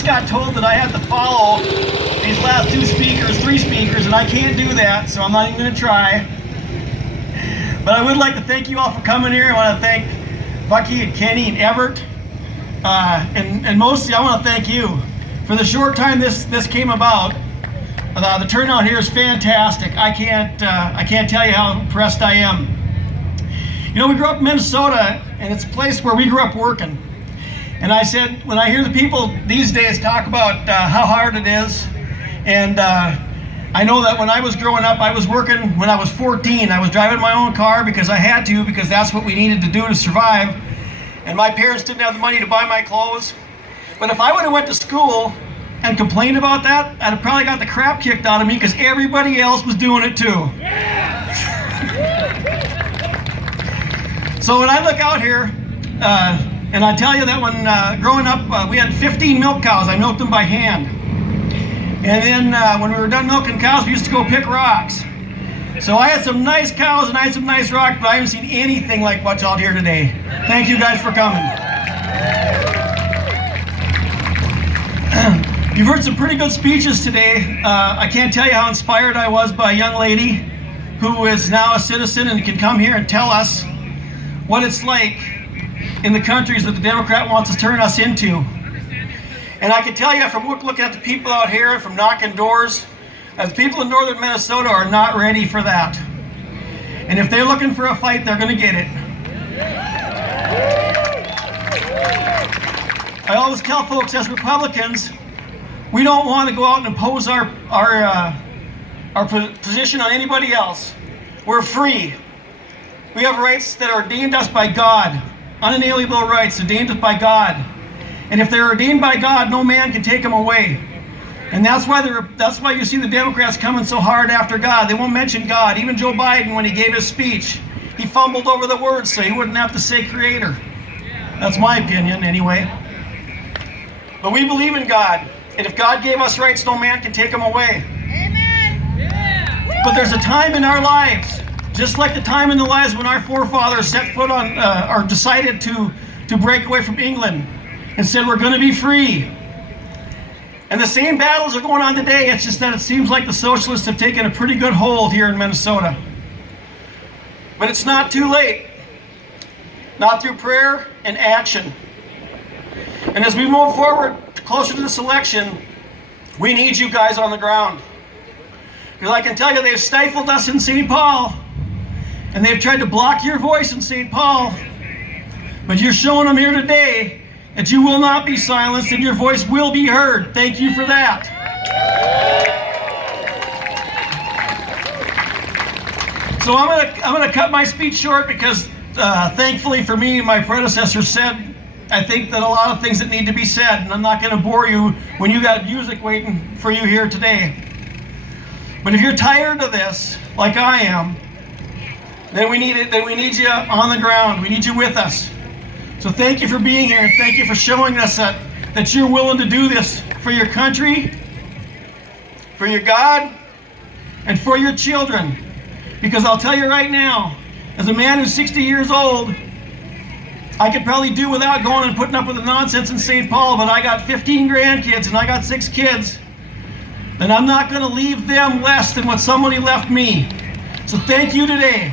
just got told that I had to follow these last three speakers, and I can't do that, so I'm not even going to try. But I would like to thank you all for coming here. I want to thank Bucky and Kenny and Everett, and mostly I want to thank you for the short time this came about. The turnout here is fantastic. I can't tell you how impressed I am. You know, we grew up in Minnesota, and it's a place where we grew up working. And I said, when I hear the people these days talk about how hard it is, and I know that when I was growing up, I was working when I was 14. I was driving my own car because I had to, because that's what we needed to do to survive. And my parents didn't have the money to buy my clothes. But if I would have went to school and complained about that, I'd have probably got the crap kicked out of me because everybody else was doing it too. Yeah. So when I look out here, and I tell you that when growing up, we had 15 milk cows. I milked them by hand. And then when we were done milking cows, we used to go pick rocks. So I had some nice cows and I had some nice rocks, but I haven't seen anything like what's out here today. Thank you guys for coming. You've heard some pretty good speeches today. I can't tell you how inspired I was by a young lady who is now a citizen and can come here and tell us what it's like in the countries that the Democrat wants to turn us into. And I can tell you from looking at the people out here and from knocking doors, that the people in northern Minnesota are not ready for that. And if they're looking for a fight, they're going to get it. I always tell folks as Republicans, we don't want to go out and impose our position on anybody else. We're free. We have rights that are ordained us by God. Unalienable rights ordained us by God. And if they're ordained by God, no man can take them away. And that's why you see the Democrats coming so hard after God. They won't mention God. Even Joe Biden, when he gave his speech, he fumbled over the words so he wouldn't have to say creator. That's my opinion anyway. But we believe in God. And if God gave us rights, no man can take them away. Amen. Yeah. But there's a time in our lives, just like the time in the lives when our forefathers set foot on, or decided to break away from England and said we're going to be free. And the same battles are going on today. It's just that it seems like the socialists have taken a pretty good hold here in Minnesota. But it's not too late. Not through prayer and action. And as we move forward closer to this election, we need you guys on the ground. Because I can tell you, they've stifled us in St. Paul. And they've tried to block your voice in St. Paul. But you're showing them here today that you will not be silenced and your voice will be heard. Thank you for that. So I'm gonna cut my speech short because thankfully for me, my predecessor said, I think that a lot of things that need to be said, and I'm not gonna bore you when you got music waiting for you here today. But if you're tired of this, like I am, then we need you on the ground. We need you with us. So thank you for being here, and thank you for showing us that you're willing to do this for your country, for your God, and for your children. Because I'll tell you right now, as a man who's 60 years old, I could probably do without going and putting up with the nonsense in St. Paul, but I got 15 grandkids and I got 6 kids. And I'm not going to leave them less than what somebody left me. So thank you today.